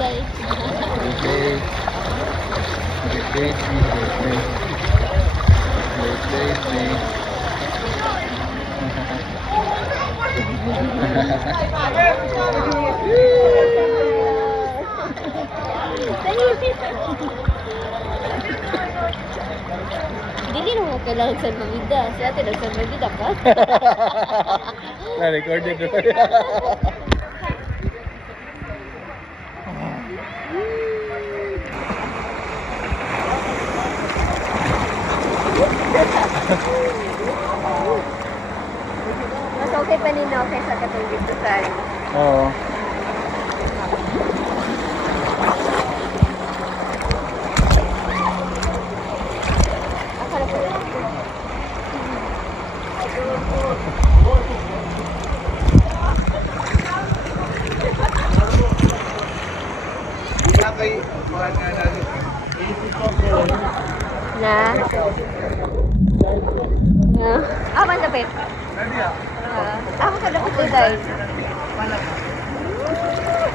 guys. Birthday. Birthday. Birthday. Birthday. Dili mo kailangan sa mamida. Si ate daw sa mamida ka. Na-recorded doon. Mas okay pa nino kaysa katong dito sa Oo. akala ko lang. Na? Na? Ah, malapit. Ako sa dapat today.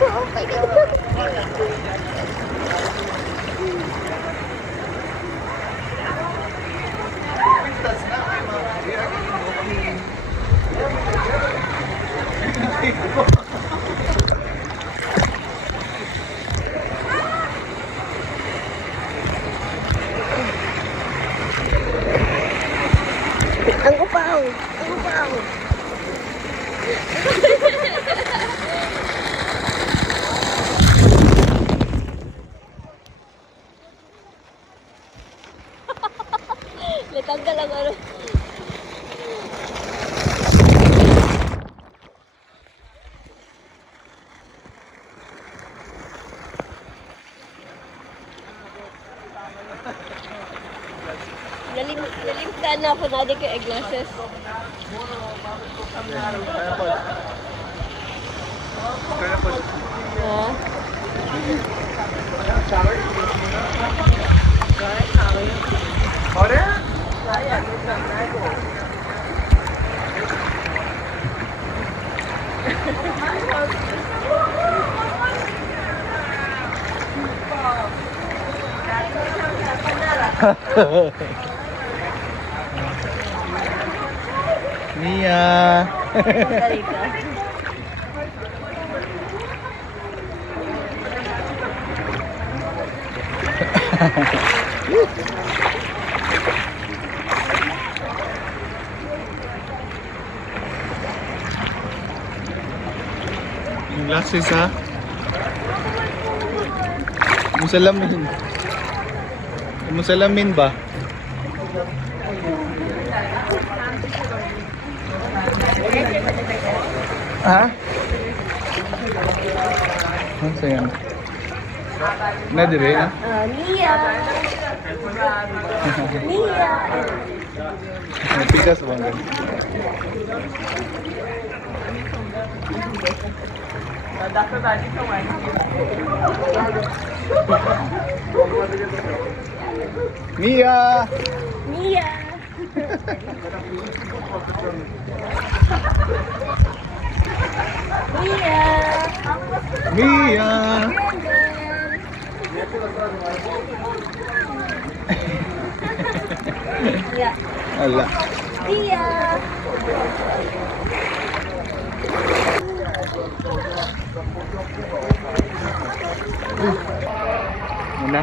Okay. Ang upaw! Ang upaw! Natanggal ang ano. Nalimtaan na ako na di ka eyeglasses. Ha? Mia. Punta dito. Yung glasses ha. Yung salamin. Yung salamin ba? Ha? Ano sa'yo? Na dire ha? Nia! Nia! Pikas ba nga? Mia! Nia! Nia! Mia! Nia! Ala. Nia! Muna?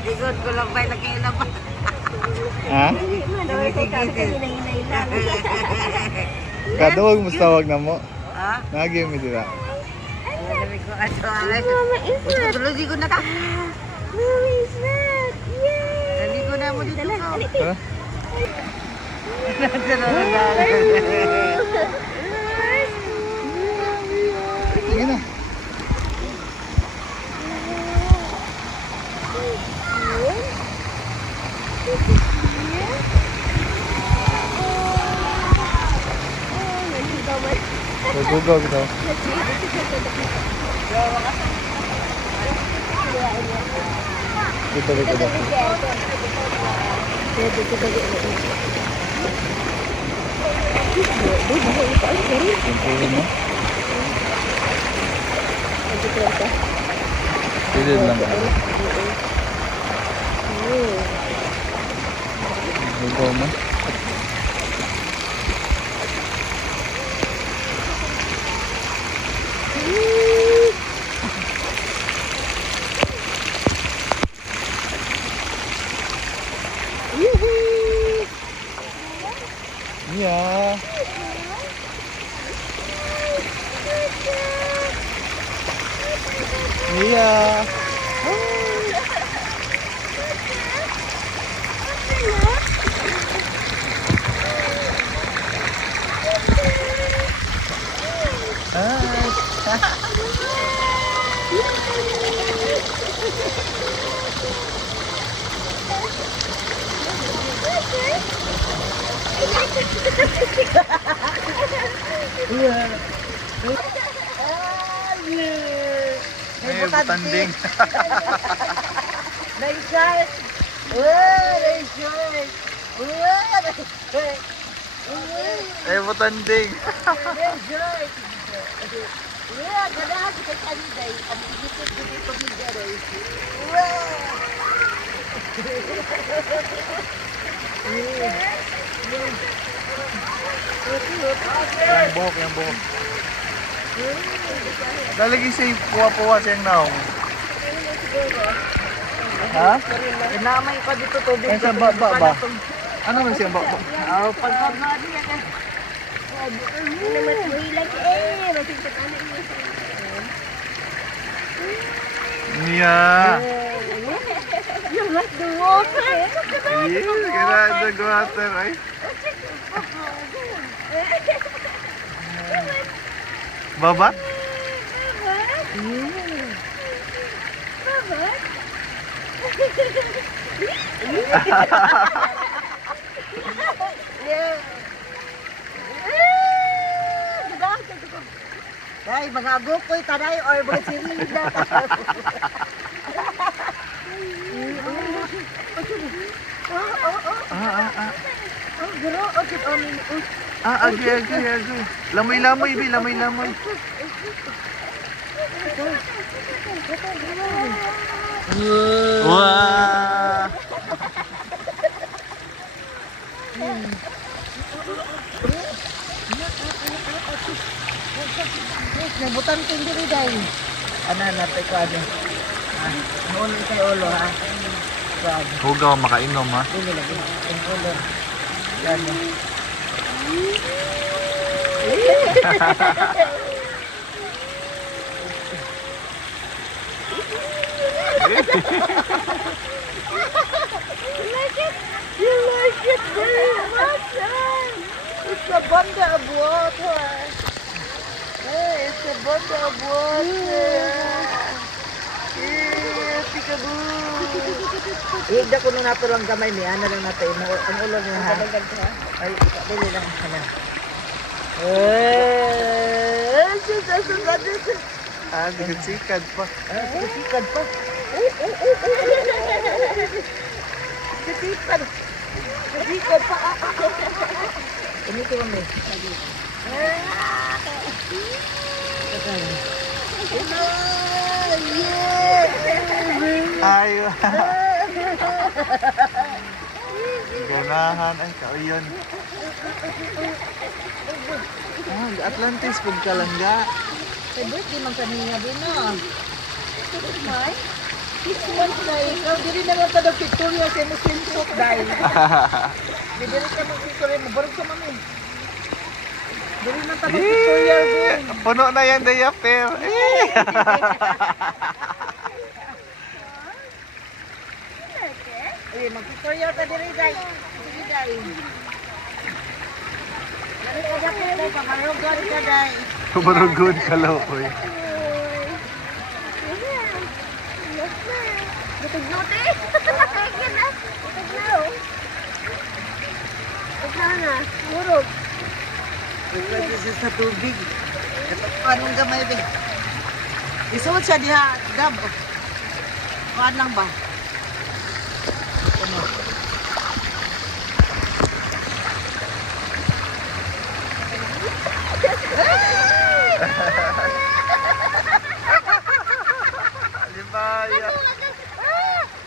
Likod ko lang ba nakailan pa? Ha? Kaduwag mo tawag na mo. Ha? Nagay mo dira. Sabi ko ato ay. Mama is not. Tuloy ko na ta. Mama is not. Yay! Dali ko na mo dito ko. Ha? Sige na. Nagugog daw. Dito dito dito. Siyempre mo. Pili lang ba? Dito mo. Yeah. Yeah. Ay, butanding. Nice shot. Nice shot. Ay, butanding. Nice shot. Ganahan sa kaniday. Ang higit-higit ko ni Jaray. Yang buhok, yang buhok. Lalagi si puwa-puwa siyang naong. Ha? Inamay pa dito tubig. Ay, sa baba ba? Ano man siyang baba? Pagkabali yan. Yeah. You like the water? Yes, kira nag-water ay. Babat? Ay, mga gupoy tanay or mga sirinda. Agi. Lamoy-lamoy, Bi, lamoy-lamoy. Wah. Nabutan ko hindi dahil. Ano natin ko ano. Noon kay ulo ha. Grabe. Hugaw makainom ha. Ini lagi. Ang ulo. Yan. You like it very much. It's a bundle of water. Hey, it's a bundle of water. Higda ko nung nato lang gamay ni ana lang nato ang ulo niya ha. Ay, dili lang kana. Sikad pa. Sikad pa. Sikad. Sikad pa. Ini tuh nih. Ayo. Ganahan ay kauyon. Atlantis pud kalangga. Sa birthday man kanina din no. May? This one dahil. Ikaw diri na lang tada Victoria sa mo swimsuit dahil. Diri ka mo Victoria mo barog sa mami. Diri na tada Victoria din. Puno na yan diaper. Eh, mag-Victoria ka diri dahil. Sige dahil. Dali ka dahil. Pamarugan ka dahil. Kumarugod ka law, oy. Butog-luti? Nakakagyan na. Butog na oh. Butog na. Murog. Naglalagay siya sa tubig. Anong gamay ba? Isuot siya diha, Gab. Kuan lang ba? Ano? Limaya.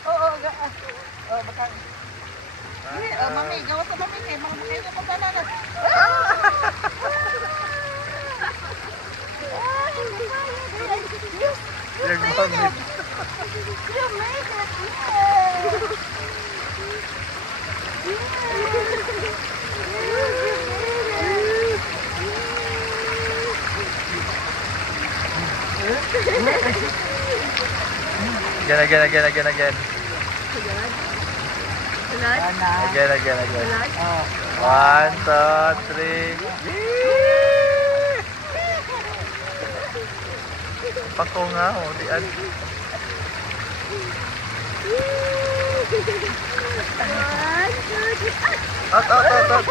Oo, baka. Mami, gawa sa mami kay mga makain na pagkananan. Yung mami. Again. Again. One, two, three. Pako nga, oh, diyan. Out.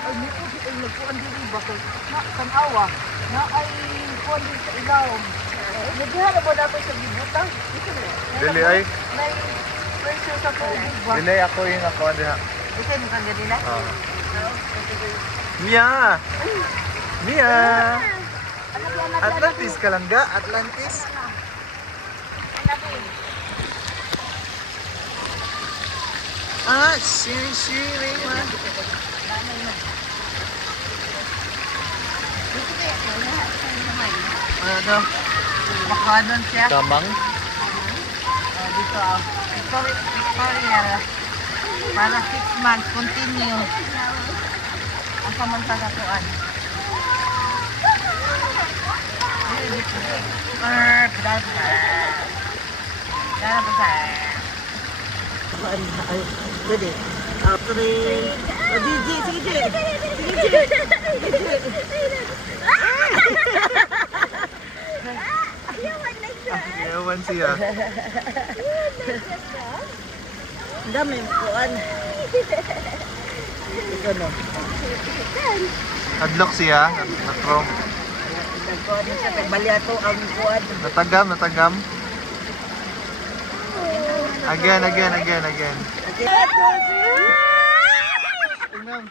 Ay, nito si ay nagkuan diri ba kay na tanawa na ay kuan din sa ilaw. Nagdiha na ba dapat sa gibutang? Dili ay. May pressure sa tubig ba? Dili ako yung ako diha. Ito yung kang ganila? Oh. Mia! Atlantis ka lang ga? Atlantis? Shiri man. Ano? Makanon siya. Kamang? Dito Victoria. Para 6 months, continue. Ang samantagatuan. Pwede. Three. Sige. Ewan siya. Ang dami kuan. Ito no. Hadlock siya. Natrong. Nagkuhan din siya. Balyato ang kuan. Natagam. Again. Tingnan.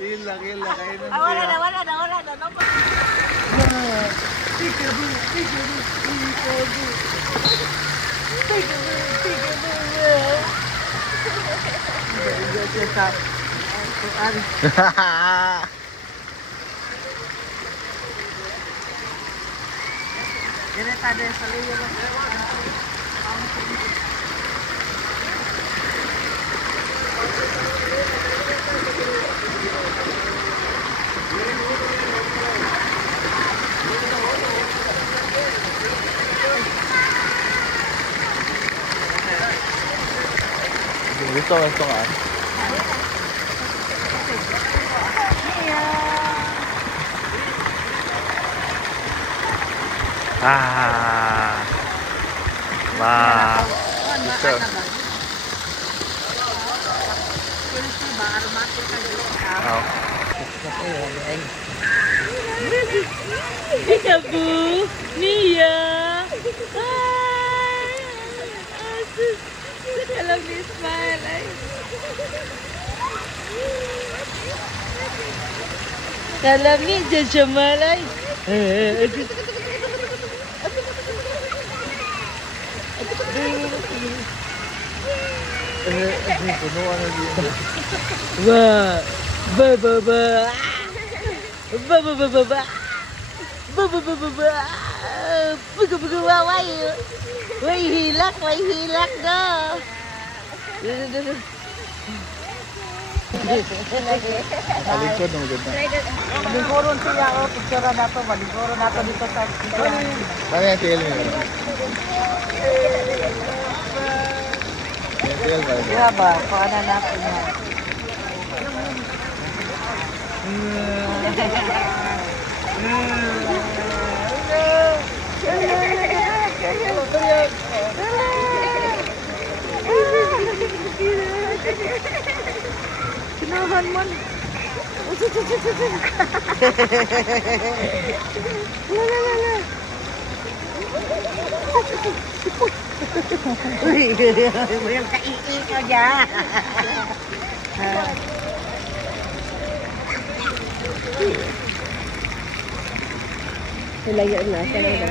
Kila. Kainan siya. Wala na. Gusto nga. Wow. Gusto. Oh. Peekaboo, Mia. Hi. I love this smile. Salamnya Jaja Malay. Punuan na din. Why hilak no. Alikod ng ganda. Maliguron siya o. Picture na to. Maliguron na to dito sa Ano yung tail niya? Yung tail ba? Diba ba? Paano natin yan? Kinahan man. Uy, walang kaiin ka dyan. Layo na, sanay na.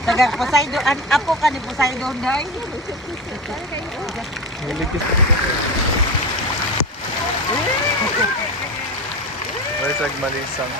Taga Poseidon, apo ka ni Poseidon, day. Niligis. May sagmalisang.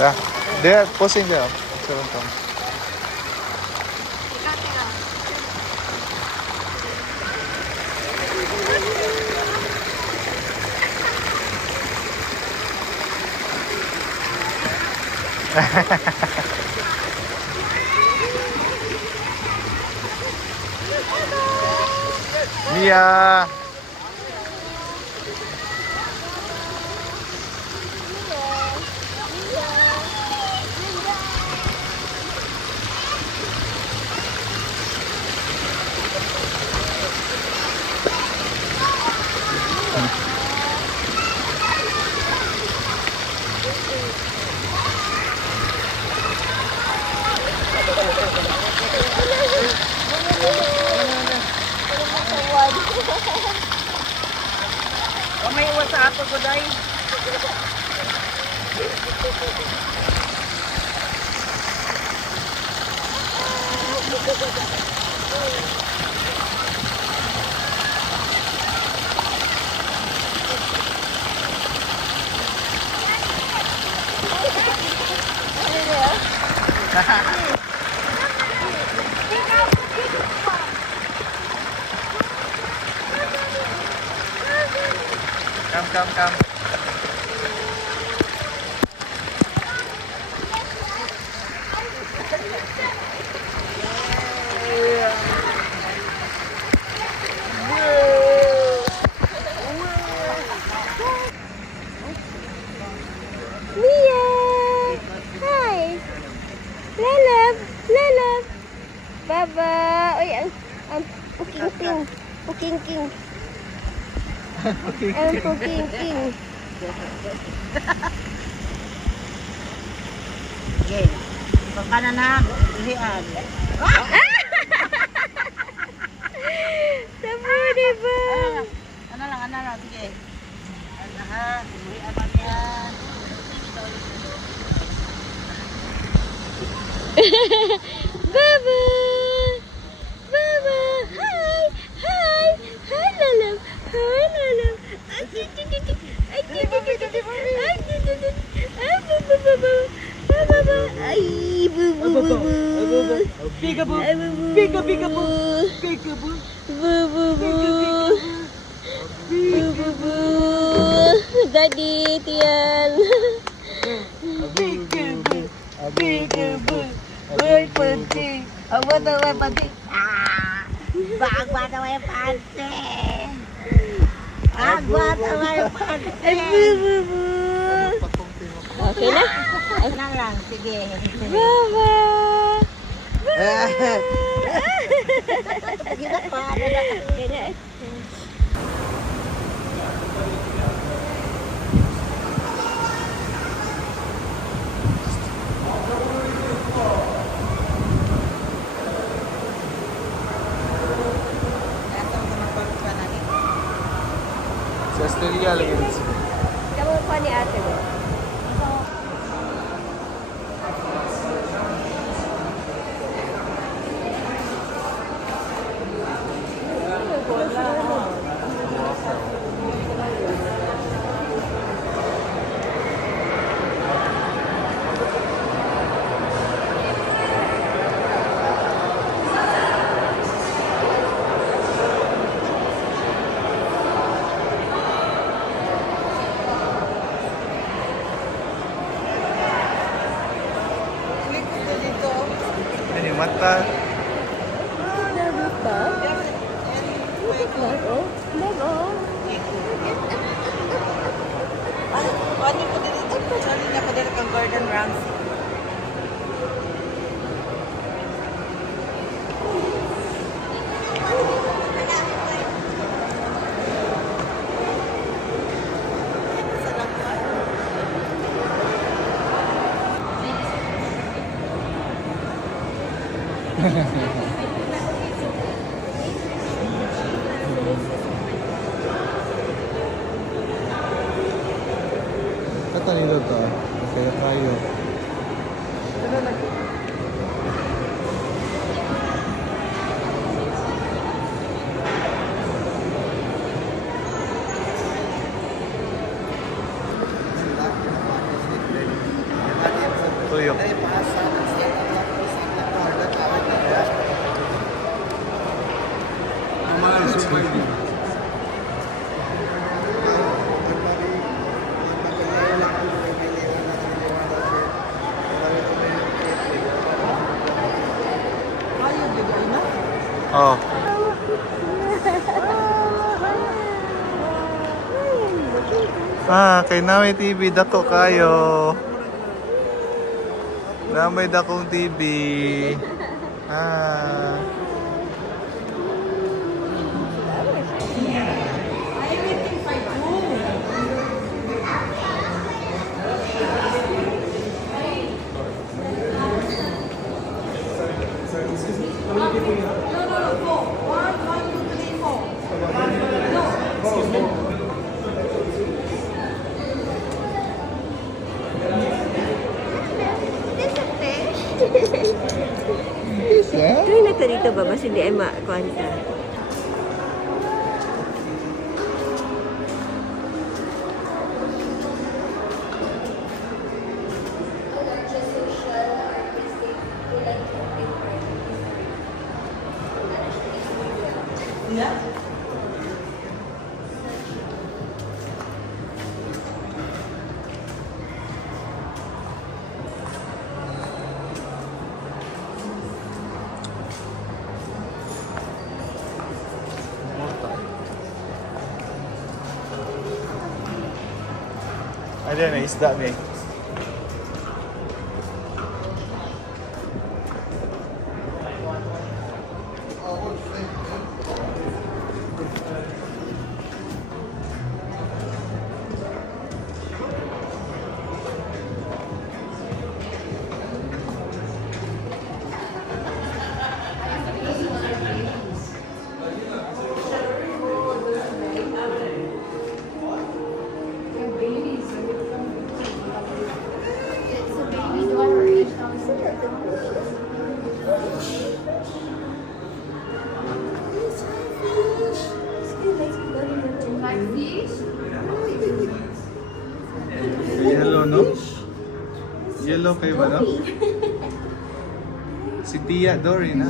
Ya, dia posing dia. Sebentar. Mia. May iwas sa ato ko, day. Come. Mia! Hi! Lalab! Baba! Uy, ang puking-ping. Puking-king. Ang puking-king. Okay. Pagkana na, ilian. Tama, diba? Ano lang, sige. Ano ha, ilian pa yan. Baba! Hi, Lalab! Ay, bubu. Peekaboo. Bubu. Daddy, Tian. Peekaboo. Uy, panty. Awat panty. Bagwat away panty. Agwat away panty. Bubu. Okay na? Ano lang, sige. Baba! Gila pa. Ganyan. Sa Australia lagi dito. Kamu pa ni ate mo. Ini mata. Ano po dito? Sorry na po dito kang Gordon Ramsay. Kata nila to. Kaya kayo. Tuyok. Ayun, bigay na. Oh. Ah, kay Namay TV dako kayo. Namay dakong TV. Ah. Yeah? Kaya na ka dito ba? Mas hindi ay makuhan ka. Ada na isda ni. Yellow, no? Yellow kayo ba, no? Si Tia Dory, na?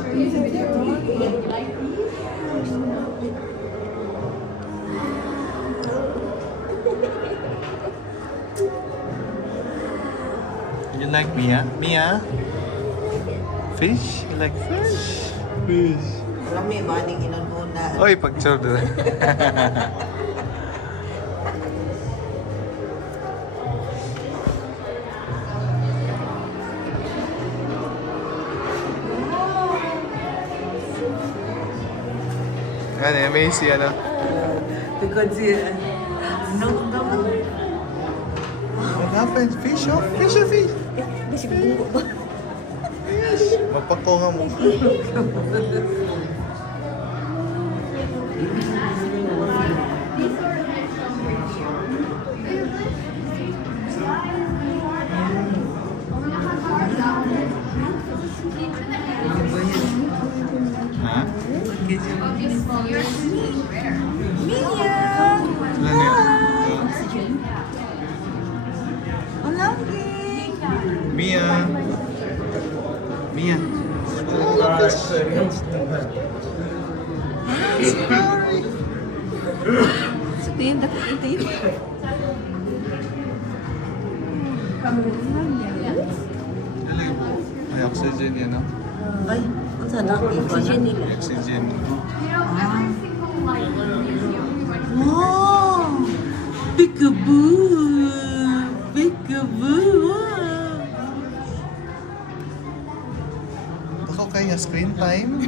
You like Mia? Mia? Fish? You like fish? Fish. Marami, maning inununa. Oy, pag-chow doon. Yan eh, Macy, ano? Because no. What happened? Fish off? Fish off, fish! Bisig bungo ba? Mapako nga mo. Ha? Mia! Ilan yan? Ang lagi! Mia! Mia! Sabihin na ko ito yun. Galing. May oxygen yan, no? Ay, ang sana. Oxygen nila. Oxygen. Wow! Peekaboo! Peekaboo! Bako kaya screen time?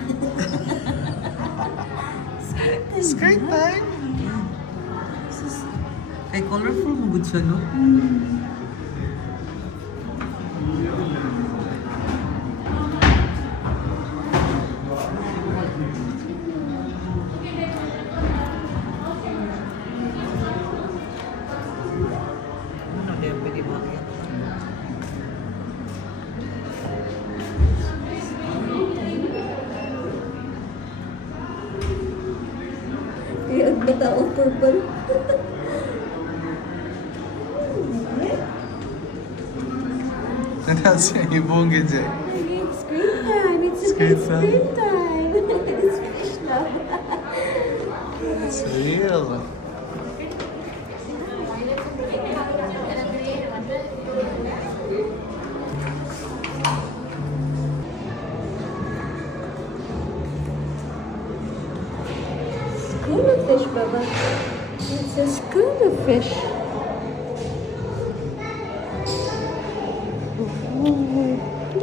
Screen time? Ay, colorful mo good siya, no? Ano na yung pwede mo yan? Kaya ang bata o purple. Nandiyan siya ibong gidya. It's screen time. It's Screen time. screen time. It's finished now. It's real. Schooner fish, Baba. It's a schooner fish.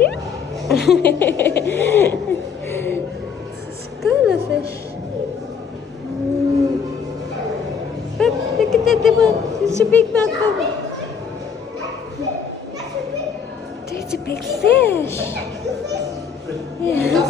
Yeah. It's a schooner fish. But look at that, it's a big mouth, Baba. It's a big fish. Yeah.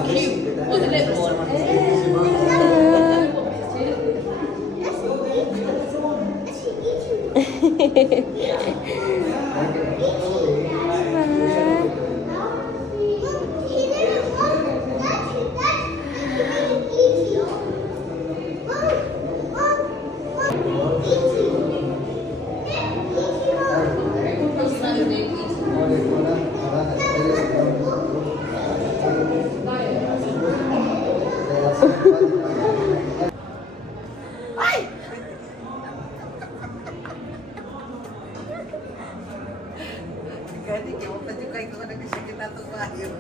Kaya di ko pa kay ko nagsisikit na to ba yun.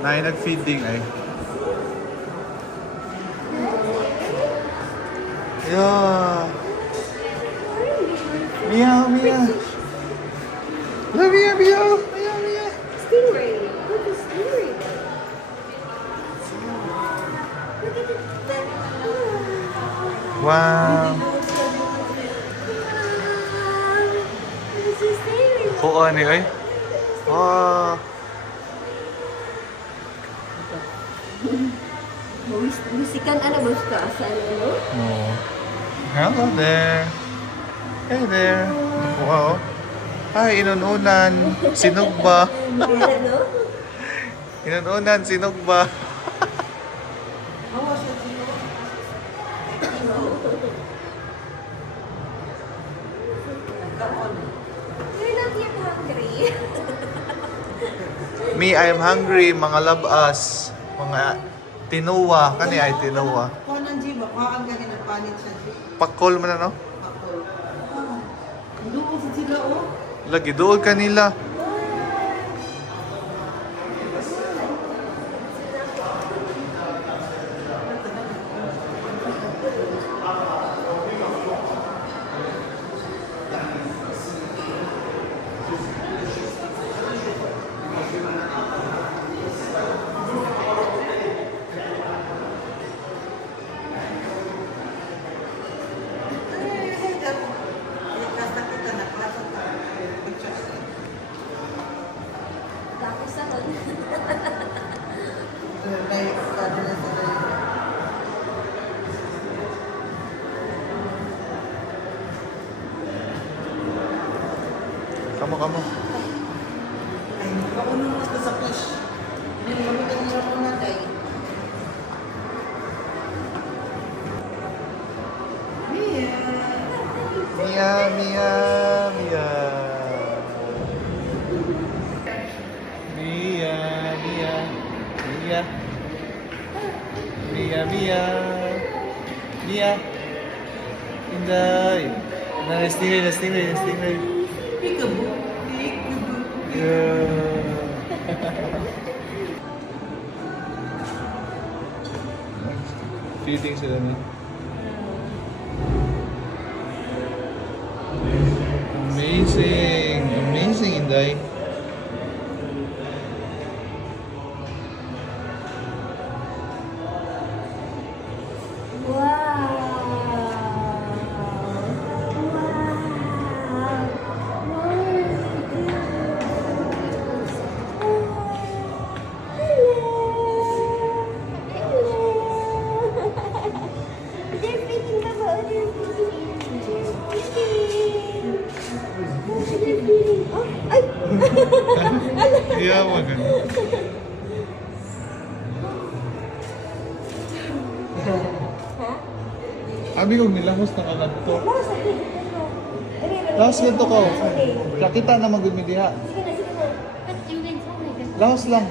Nay nag-feeding ay. Yeah. Meow, meow. La, meow, meow. Meow, meow. Stingray. Look at stingray. Look at it. Wow. This is stingray. Oo, ano ay? Wow. Musikan ano ba ka sa ano? Oh. Hello there. Hey there. Wow. Ay, inununan. Sinog ba? Ano? Inununan, sinog ba? You're not yet hungry. Me, I'm hungry. Mga labas. Mga tinuwa. Kani ay tinuwa. Kuha ng jiba. Nakuhaan ka ng panit siya. Pakol man na, no? Ako. Doon sa sila, oh. Lagi, doon kanila. Tapos ako. Kamo. Ako nung mas sa fish. Hindi naman kami nila po natin. Mia. Mia. Inday. Nah, stingray. Peekaboo. Yeah. Feeding sila na. Amazing, Inday. Yeah, maganda. Abi kong nilamos na kanagto. Laos ganito ko. Kakita na magumi diha. Sige na. But you went home. Laos lang.